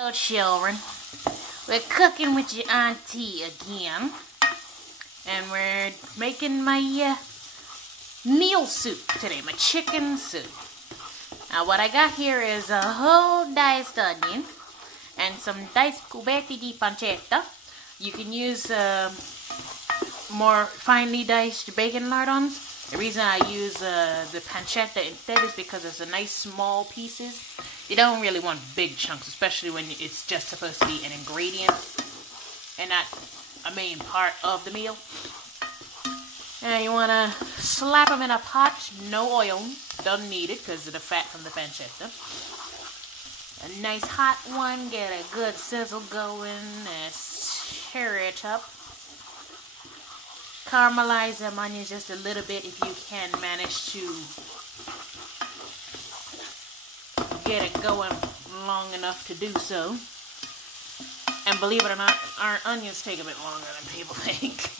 Hello children, we're cooking with your auntie again, and we're making my meal soup today, my chicken soup. Now what I got here is a whole diced onion and some diced cubetti di pancetta. You can use more finely diced bacon lardons. The reason I use the pancetta instead is because it's a nice small pieces. You don't really want big chunks, especially when it's just supposed to be an ingredient and not a main part of the meal. And you want to slap them in a pot, no oil, don't need it because of the fat from the pancetta. A nice hot one, get a good sizzle going, stir it up. Caramelize them onions just a little bit if you can manage to get it going long enough to do so. And believe it or not, our onions take a bit longer than people think.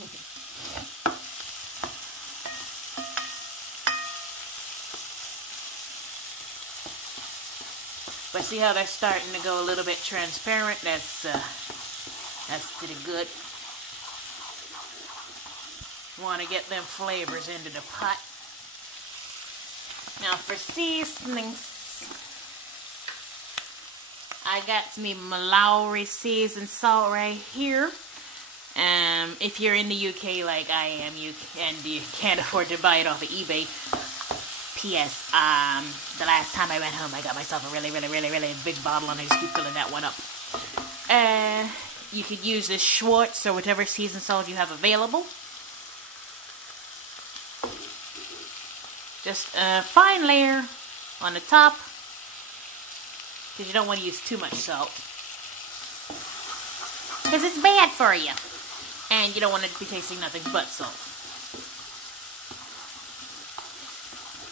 But see how they're starting to go a little bit transparent? That's pretty good. Want to get them flavors into the pot. Now for seasonings, I got me Mallory seasoned salt right here. If you're in the UK like I am, you can't afford to buy it off of eBay. P.S. The last time I went home, I got myself a really big bottle, and I just keep filling that one up. You could use this Schwartz or whatever seasoned salt you have available. Just a fine layer on the top, because you don't want to use too much salt, because it's bad for you, and you don't want it to be tasting nothing but salt.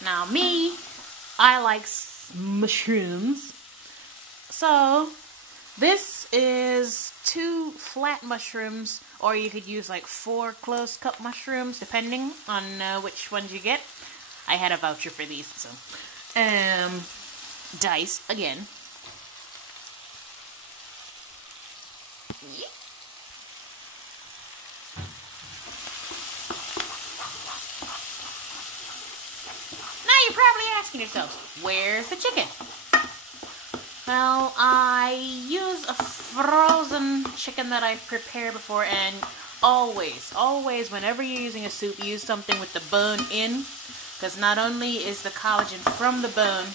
Now me, I like mushrooms, so this is 2 flat mushrooms, or you could use like 4 close cup mushrooms, depending on which ones you get. I had a voucher for these, so diced again. Yeah. Now you're probably asking yourself, where's the chicken? Well, I use a frozen chicken that I've prepared before, and always, whenever you're using a soup, use something with the bone in, because not only is the collagen from the bone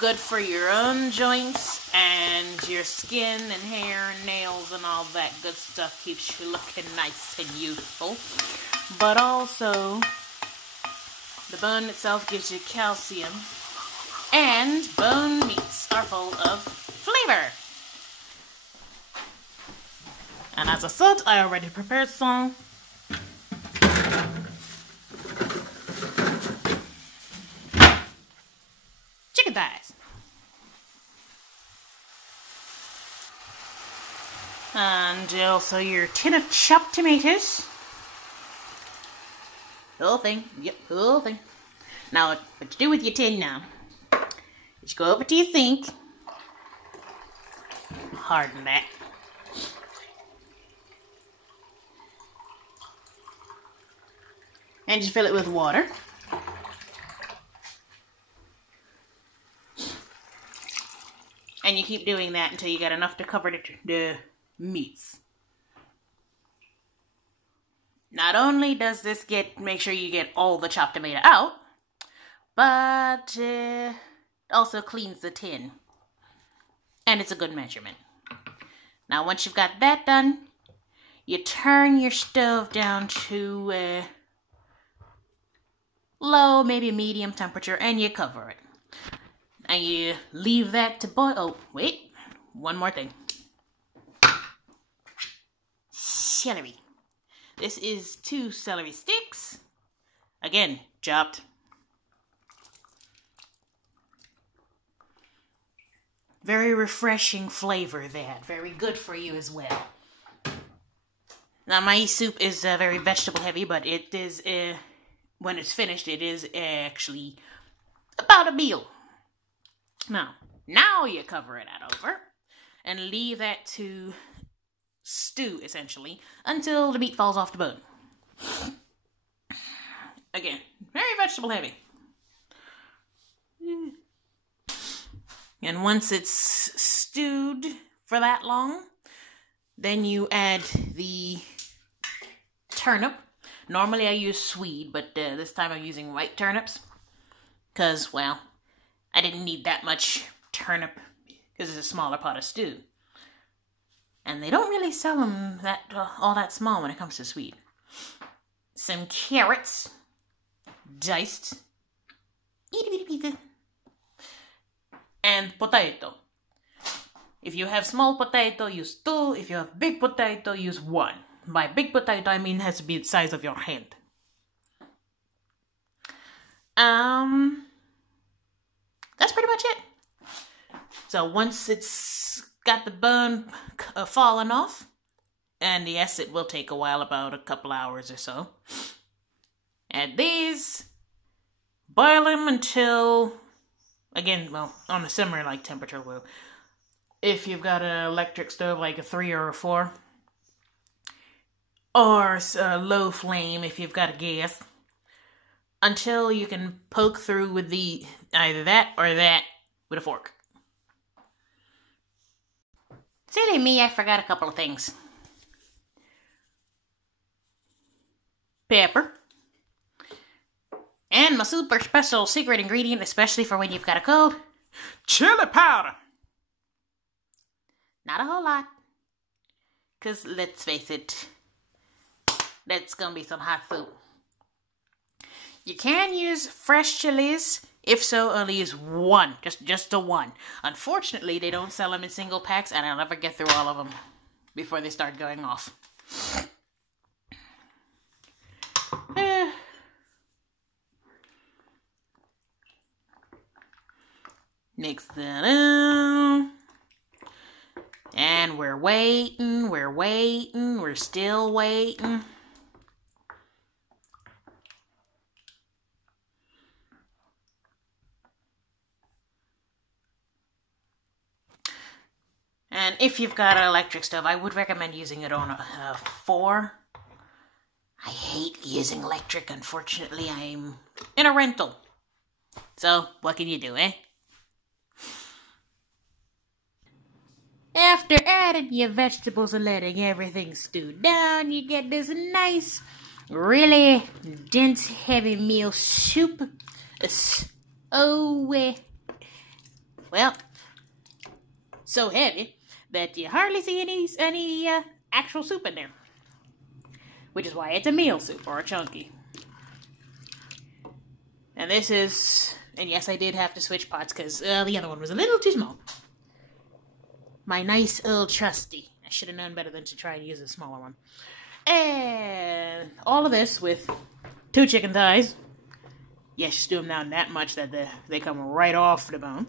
good for your own joints and your skin and hair and nails and all that good stuff, keeps you looking nice and youthful, but also the bone itself gives you calcium, and bone meats are full of flavor. And as I said, I already prepared some. Chicken thighs. And also your tin of chopped tomatoes. The whole thing. Yep, the whole thing. Now, what you do with your tin now, is you go over to your sink. Harden that. And just fill it with water. And you keep doing that until you get enough to cover the meats. Not only does this make sure you get all the chopped tomato out, but also cleans the tin. And it's a good measurement. Now once you've got that done, you turn your stove down to low, maybe medium temperature, and you cover it. And you leave that to boil. Oh, wait. One more thing. Celery. This is 2 celery sticks. Again, chopped. Very refreshing flavor there. Very good for you as well. Now, my soup is very vegetable heavy, but it is, when it's finished, it is actually about a meal. Now you cover it over. and leave that to stew, essentially, until the meat falls off the bone. Again, very vegetable heavy. And once it's stewed for that long, then you add the turnip. Normally I use Swede, but this time I'm using white turnips. Because, well, I didn't need that much turnip because it's a smaller pot of stew. And they don't really sell them all that small when it comes to Swede. Some carrots, diced, itty bitty pieces, and potato. If you have small potato, use 2. If you have big potato, use 1. By big potato, I mean it has to be the size of your hand. That's pretty much it. So once it's got the bone fallen off, and yes, it will take a while, about a couple hours or so. Add these, boil them until, again, well, on a simmer-like temperature. Well, if you've got an electric stove like a 3 or a 4, or a low flame if you've got a gas, until you can poke through with either that or that with a fork. Silly me, I forgot a couple of things. Pepper. And my super special secret ingredient, especially for when you've got a cold, chili powder. Not a whole lot. Because let's face it, that's gonna be some hot soup. You can use fresh chilies. If so, only use 1. Just a 1. Unfortunately, they don't sell them in single packs, and I'll never get through all of them before they start going off. Mix that in. And we're waiting, we're still waiting. And if you've got an electric stove, I would recommend using it on a 4. I hate using electric, unfortunately. I'm in a rental. So, what can you do, eh? After adding your vegetables and letting everything stew down, you get this nice, really dense, heavy meal soup. Well, so heavy that you hardly see any actual soup in there. Which is why it's a meal soup, or a chunky. And this is, and yes, I did have to switch pots because the other one was a little too small. My nice old trusty. I should have known better than to try and use a smaller one. And all of this with 2 chicken thighs. Yes, you stew them down that much that they come right off the bone.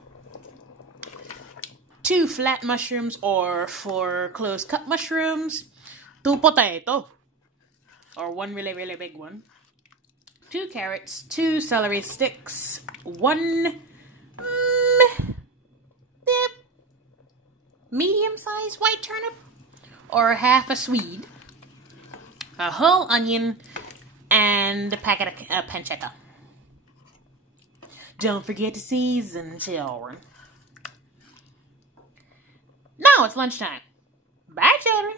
2 flat mushrooms, or 4 close cut mushrooms. 2 potato, or 1 really, really big one. 2 carrots, 2 celery sticks, 1 medium-sized white turnip, or half a Swede, a whole onion, and a packet of pancetta. Don't forget to season, children. Now it's lunchtime. Bye, children.